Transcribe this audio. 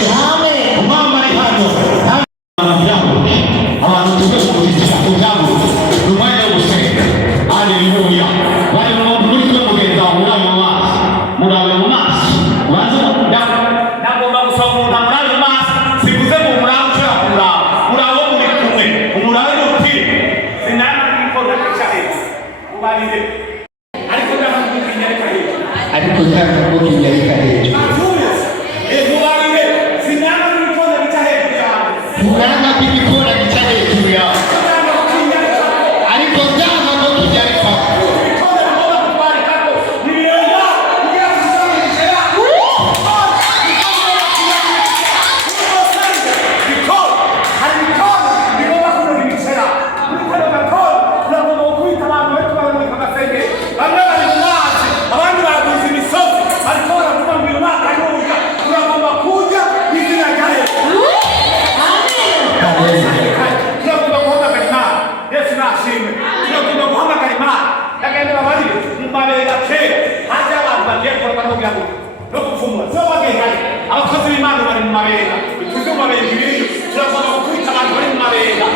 umwami ari hano abantu tuve mu kuzigira kubyabo umwanya wo gusenga haleluya bari mu muri twe mugenza murabe mu maso murabe mu maso ubanze ndagomba gusaba umuntu murabe mu maso sikuze mu murabe ushaka kumuraba murabe muri kumwe umurabe n'uti sinana n'ikora cyane ubarinde ariko ndahamukanya ariko ndahamukanya Muranga kikikora kichane kimya. Ariko ndama ko kijarifa. Abakozi b'Imana bari mu mabera, tuzi mu mabera ibiri, turagomba gukubita abantu bari mu mabera.